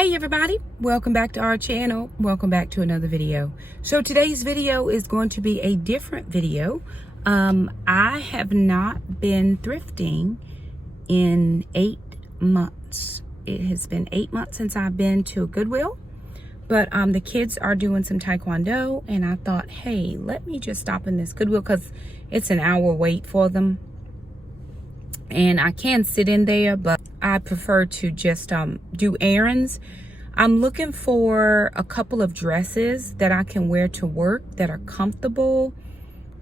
Hey everybody, welcome back to our channel. Welcome back to another video. So today's video is going to be a different video. I have not been thrifting in 8 months. It has been 8 months since I've been to Goodwill, but the kids are doing some taekwondo and I thought, hey, let me just stop in this Goodwill because it's an hour wait for them. And I can sit in there, but I prefer to just do errands. I'm looking for a couple of dresses that I can wear to work that are comfortable,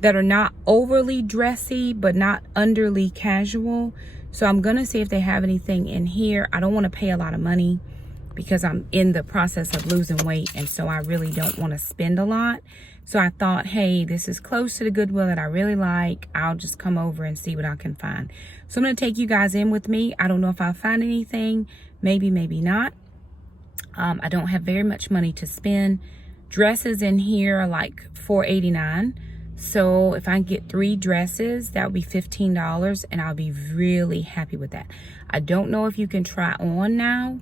that are not overly dressy, but not underly casual. So I'm gonna see if they have anything in here. I don't wanna pay a lot of money because I'm in the process of losing weight. And so I really don't wanna spend a lot. So I thought, hey, this is close to the Goodwill that I really like. I'll just come over and see what I can find. So I'm going to take you guys in with me. I don't know if I'll find anything. Maybe, maybe not. I don't have very much money to spend. Dresses in here are like $4.89. So if I can get 3 dresses, that would be $15 and I'll be really happy with that. I don't know if you can try on now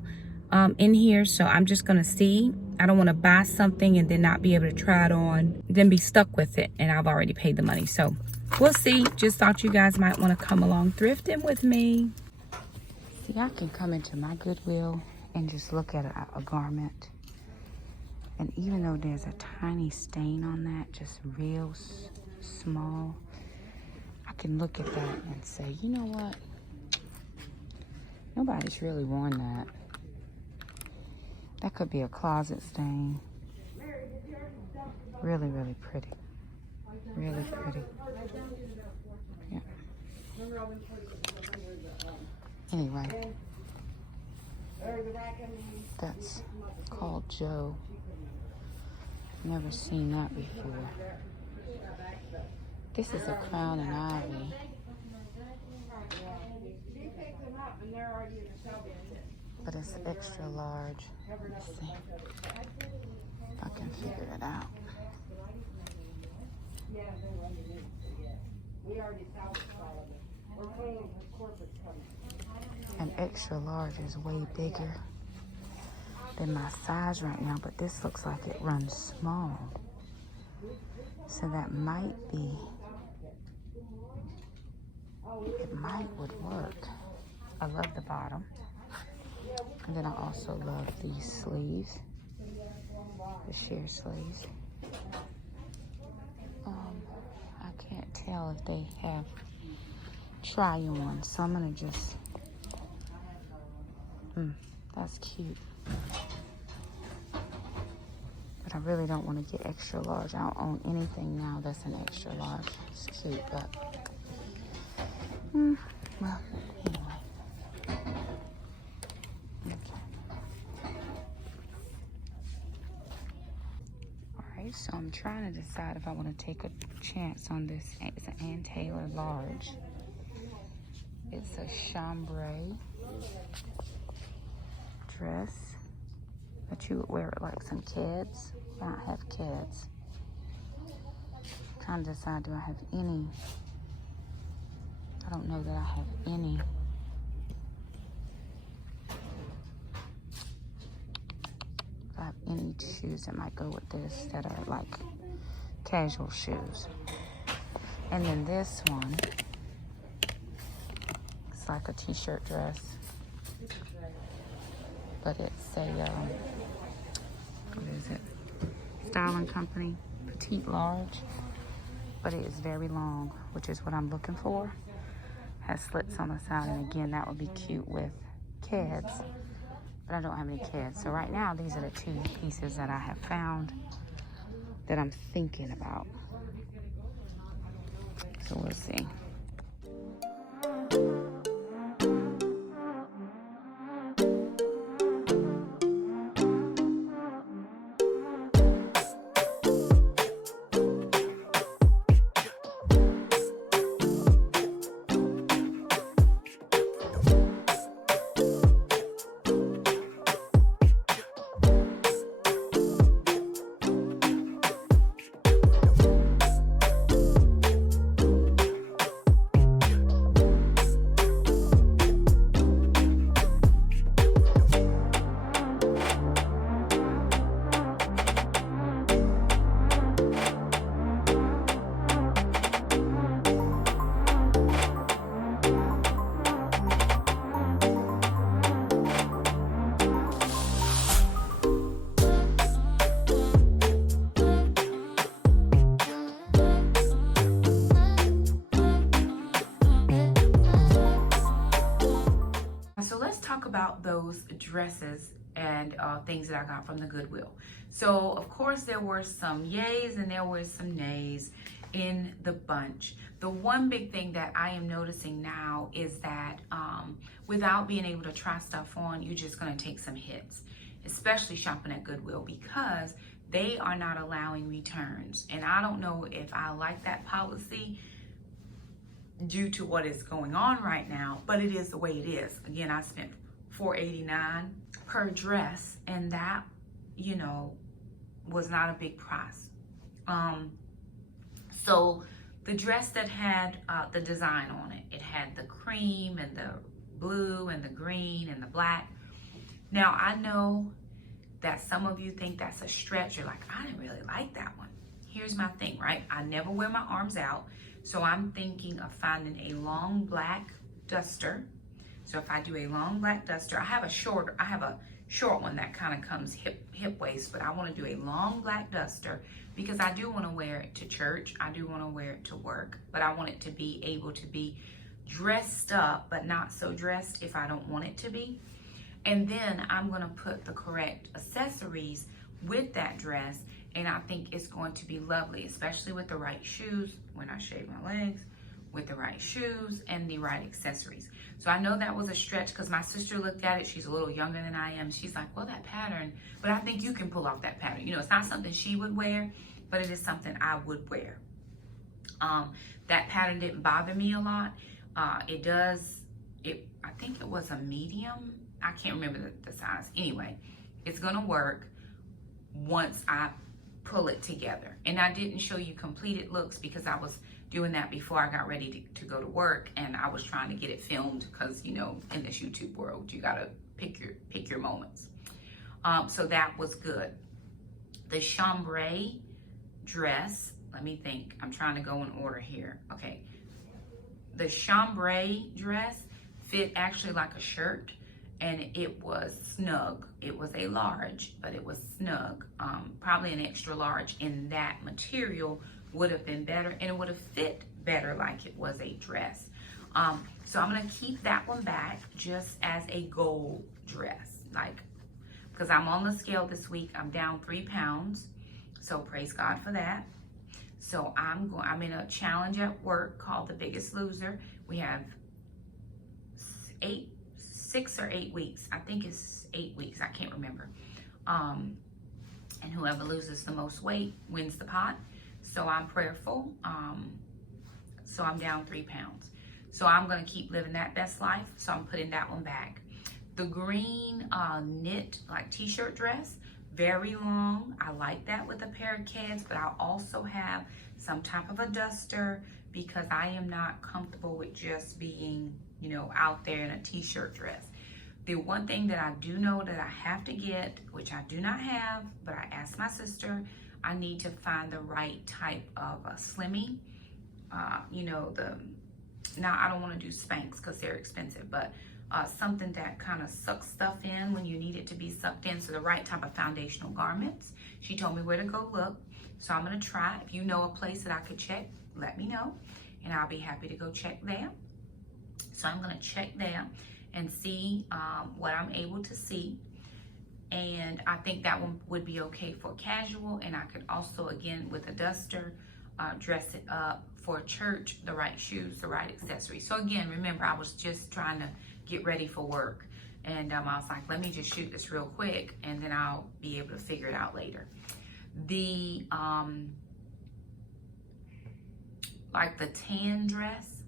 in here, so I'm just going to see. I don't want to buy something and then not be able to try it on, then be stuck with it, and I've already paid the money. So we'll see. Just thought you guys might want to come along thrifting with me. See, I can come into my Goodwill and just look at a garment, and even though there's a tiny stain on that, just real small, I can look at that and say, you know what? Nobody's really worn that. That could be a closet stain. Really, really pretty. Really pretty. Yeah. Anyway. That's called Joe. Never seen that before. This is a crown and ivy. But it's extra large. Let's see if I can figure it out. An extra large is way bigger than my size right now, but this looks like it runs small. So that might be, it might would work. I love the bottom. And then I also love these sleeves, the sheer sleeves. I can't tell if they have tryon, so I'm gonna just, that's cute. But I really don't want to get extra large. I don't own anything now that's an extra large. It's cute, but, well, anyway. So I'm trying to decide if I want to take a chance on this. It's an Ann Taylor large. It's a chambray dress that you would wear with like some kids. I don't have kids. I'm trying to decide, do I have any? I don't know that I have any. I have any shoes that might go with this that are like casual shoes. And then this one, it's like a t-shirt dress, but it's a what is it, Styling Company petite large, but it is very long, which is what I'm looking for. Has slits on the side, and again, that would be cute with kids. But I don't have any kids. So right now, these are the 2 pieces that I have found that I'm thinking about. So we'll see. about those dresses and things that I got from the Goodwill. So of course there were some yays and there were some nays in the bunch. The one big thing that I am noticing now is that without being able to try stuff on, you're just going to take some hits, especially shopping at Goodwill, because they are not allowing returns. And I don't know if I like that policy due to what is going on right now, but it is the way it is. Again, I spent $4.89 per dress, and that, you know, was not a big price. So the dress that had the design on it, it had the cream and the blue and the green and the black. Now I know that some of you think that's a stretch. You're like, I didn't really like that one. Here's my thing, right? I never wear my arms out. So I'm thinking of finding a long black duster. So if I do a long black duster, I have a short one that kind of comes hip waist, but I want to do a long black duster because I do want to wear it to church. I do want to wear it to work, but I want it to be able to be dressed up, but not so dressed if I don't want it to be. And then I'm going to put the correct accessories with that dress, and I think it's going to be lovely, especially with the right shoes when I shave my legs, with the right shoes and the right accessories. So I know that was a stretch because my sister looked at it. She's a little younger than I am. She's like, well, that pattern, but I think you can pull off that pattern. You know, it's not something she would wear, but it is something I would wear. That pattern didn't bother me a lot. I think it was a medium. I can't remember the size. Anyway, it's gonna work once I pull it together. And I didn't show you completed looks because I was doing that before I got ready to go to work, and I was trying to get it filmed because, you know, in this YouTube world, you gotta pick your moments. So that was good. The chambray dress, let me think. I'm trying to go in order here. Okay. The chambray dress fit actually like a shirt, and it was snug. It was a large, but it was snug. Probably an extra large in that material would have been better, and it would have fit better like it was a dress. So I'm gonna keep that one back just as a goal dress, like, because I'm on the scale this week. I'm down 3 pounds, so praise God for that. So I'm in a challenge at work called The Biggest Loser. We have 6 or 8 weeks. I think it's 8 weeks. I can't remember. And whoever loses the most weight wins the pot. So I'm prayerful. So I'm down 3 pounds. So I'm going to keep living that best life. So I'm putting that one back. The green knit like t-shirt dress, very long. I like that with a pair of kids, but I also have some type of a duster because I am not comfortable with just being, you know, out there in a t-shirt dress. The one thing that I do know that I have to get, which I do not have, but I asked my sister, I need to find the right type of a slimming. You know, now I don't want to do Spanx because they're expensive, but something that kind of sucks stuff in when you need it to be sucked in. So the right type of foundational garments. She told me where to go look. So I'm going to try. If you know a place that I could check, let me know, and I'll be happy to go check there. So I'm going to check there and see what I'm able to see. And I think that one would be okay for casual. And I could also, again, with a duster, dress it up for church, the right shoes, the right accessories. So again, remember, I was just trying to get ready for work. And I was like, let me just shoot this real quick, and then I'll be able to figure it out later. The, like the tan dress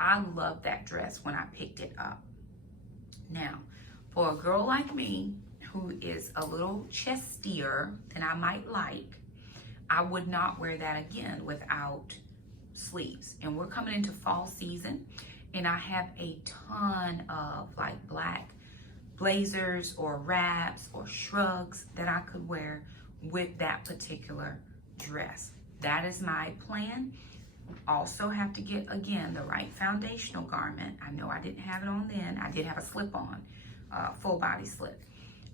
I love that dress when I picked it up. Now, for a girl like me, who is a little chestier than I might like, I would not wear that again without sleeves. And we're coming into fall season, and I have a ton of like black blazers or wraps or shrugs that I could wear with that particular dress. That is my plan. Also have to get, again, the right foundational garment. I know I didn't have it on then. I did have a slip-on, full body slip.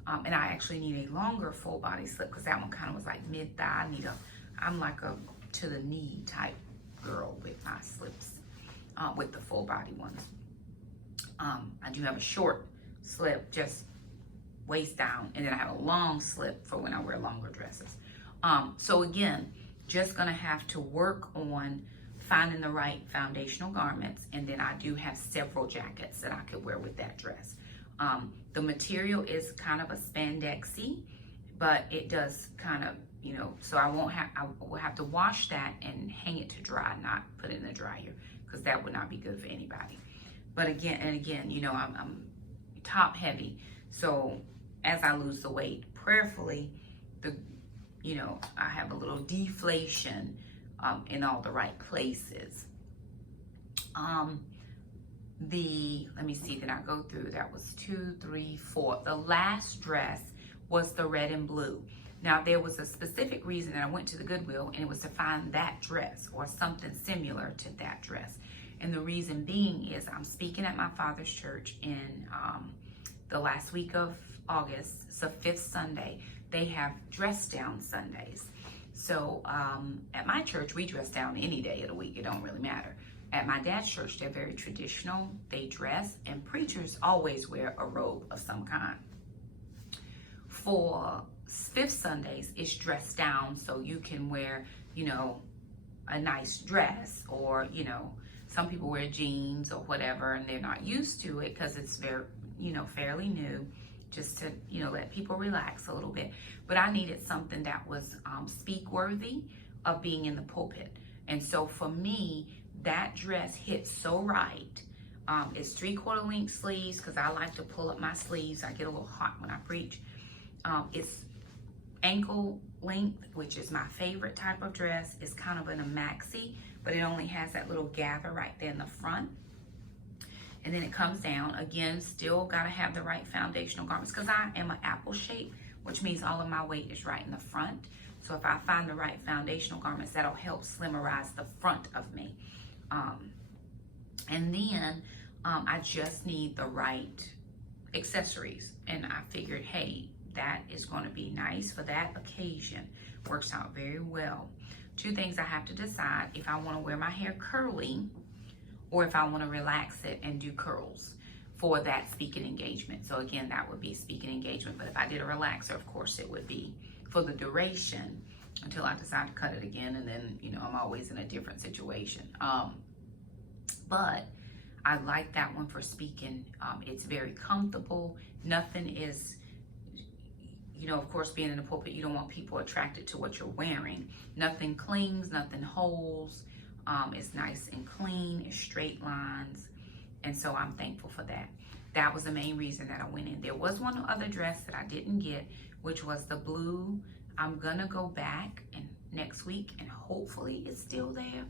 And I actually need a longer full body slip because that one kind of was like mid-thigh. I'm like a to the knee type girl with my slips, with the full body ones. I do have a short slip, just waist down, and then I have a long slip for when I wear longer dresses. So again, just gonna have to work on finding the right foundational garments, and then I do have several jackets that I could wear with that dress. The material is kind of a spandexy, but it does kind of, you know, so I will have to wash that and hang it to dry, not put it in the dryer, because that would not be good for anybody. But again, you know, I'm top heavy, so as I lose the weight, prayerfully, you know, I have a little deflation in all the right places. Let me see, that I go through, that was 2, 3, 4. The last dress was the red and blue. Now, there was a specific reason that I went to the Goodwill, and it was to find that dress or something similar to that dress. And the reason being is I'm speaking at my father's church in the last week of August. So 5th Sunday, they have dress down Sundays. So at my church, we dress down any day of the week. It don't really matter. At my dad's church, they're very traditional. They dress, and preachers always wear a robe of some kind. For 5th Sundays, it's dressed down, so you can wear, you know, a nice dress, or, you know, some people wear jeans or whatever, and they're not used to it because it's very, you know, fairly new, just to, you know, let people relax a little bit. But I needed something that was speak worthy of being in the pulpit. And so for me, that dress hit so right. It's 3/4 length sleeves, because I like to pull up my sleeves. I get a little hot when I preach. It's ankle length, which is my favorite type of dress. It's kind of in a maxi, but it only has that little gather right there in the front. And then it comes down. Again, still gotta have the right foundational garments, because I am an apple shape, which means all of my weight is right in the front. So if I find the right foundational garments, that'll help slimmerize the front of me. And then I just need the right accessories. And I figured, hey, that is going to be nice for that occasion. Works out very well. 2 things I have to decide: if I want to wear my hair curly, or if I want to relax it and do curls for that speaking engagement. So again, that would be speaking engagement. But if I did a relaxer, of course, it would be for the duration until I decide to cut it again. And then, you know, I'm always in a different situation. But I like that one for speaking. It's very comfortable. Nothing is, you know, of course, being in the pulpit, you don't want people attracted to what you're wearing. Nothing clings, nothing holds. It's nice and clean, it's straight lines. And so I'm thankful for that. That was the main reason that I went in. There was one other dress that I didn't get, which was the blue. I'm gonna go back next week, and hopefully it's still there,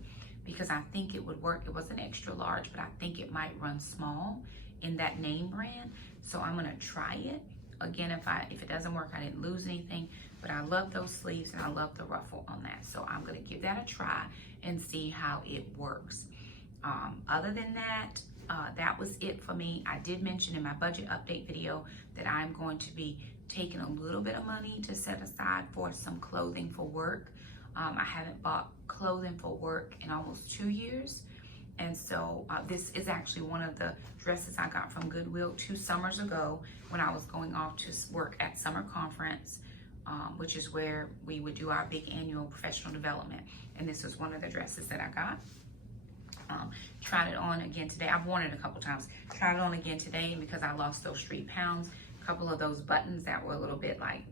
because I think it would work. It was an extra large, but I think it might run small in that name brand. So I'm gonna try it. Again, if it doesn't work, I didn't lose anything, but I love those sleeves and I love the ruffle on that. So I'm gonna give that a try and see how it works. Other than that, that was it for me. I did mention in my budget update video that I'm going to be taking a little bit of money to set aside for some clothing for work. I haven't bought clothing for work in almost 2 years. And so this is actually one of the dresses I got from Goodwill 2 summers ago when I was going off to work at summer conference, which is where we would do our big annual professional development. And this was one of the dresses that I got. Tried it on again today. I've worn it a couple times. Tried it on again today, and because I lost those 3 pounds, a couple of those buttons that were a little bit like,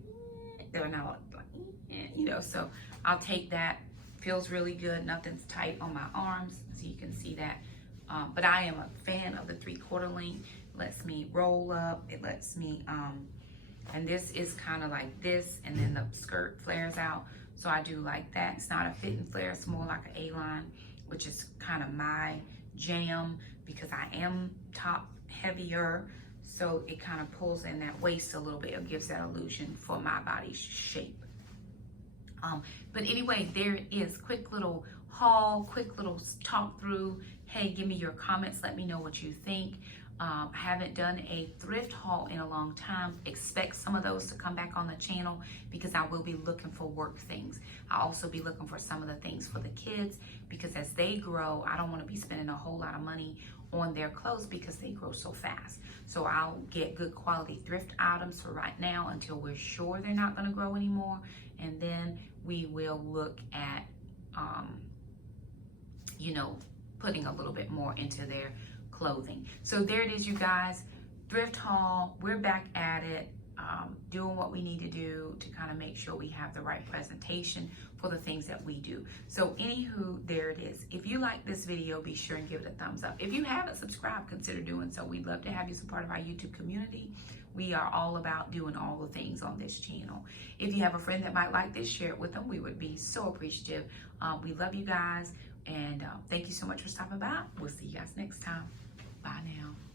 they're not like, you know, so I'll take that. Feels really good. Nothing's tight on my arms, so you can see that. But I am a fan of the 3/4 length. Lets me roll up. It lets me, and this is kind of like this, and then the skirt flares out. So I do like that. It's not a fit and flare. It's more like an A-line, which is kind of my jam because I am top heavier. So it kind of pulls in that waist a little bit. It gives that illusion for my body shape. But anyway, there it is. Quick little haul, quick little talk through. Hey, give me your comments. Let me know what you think. I haven't done a thrift haul in a long time. Expect some of those to come back on the channel because I will be looking for work things. I'll also be looking for some of the things for the kids because as they grow, I don't want to be spending a whole lot of money on their clothes because they grow so fast. So I'll get good quality thrift items for right now until we're sure they're not going to grow anymore. And then we will look at, you know, putting a little bit more into their clothing. So there it is, you guys. Thrift haul. We're back at it, doing what we need to do to kind of make sure we have the right presentation for the things that we do. So anywho, there it is. If you like this video, be sure and give it a thumbs up. If you haven't subscribed, consider doing so. We'd love to have you as a part of our YouTube community. We are all about doing all the things on this channel. If you have a friend that might like this, share it with them. We would be so appreciative. We love you guys, and thank you so much for stopping by. We'll see you guys next time. Bye now.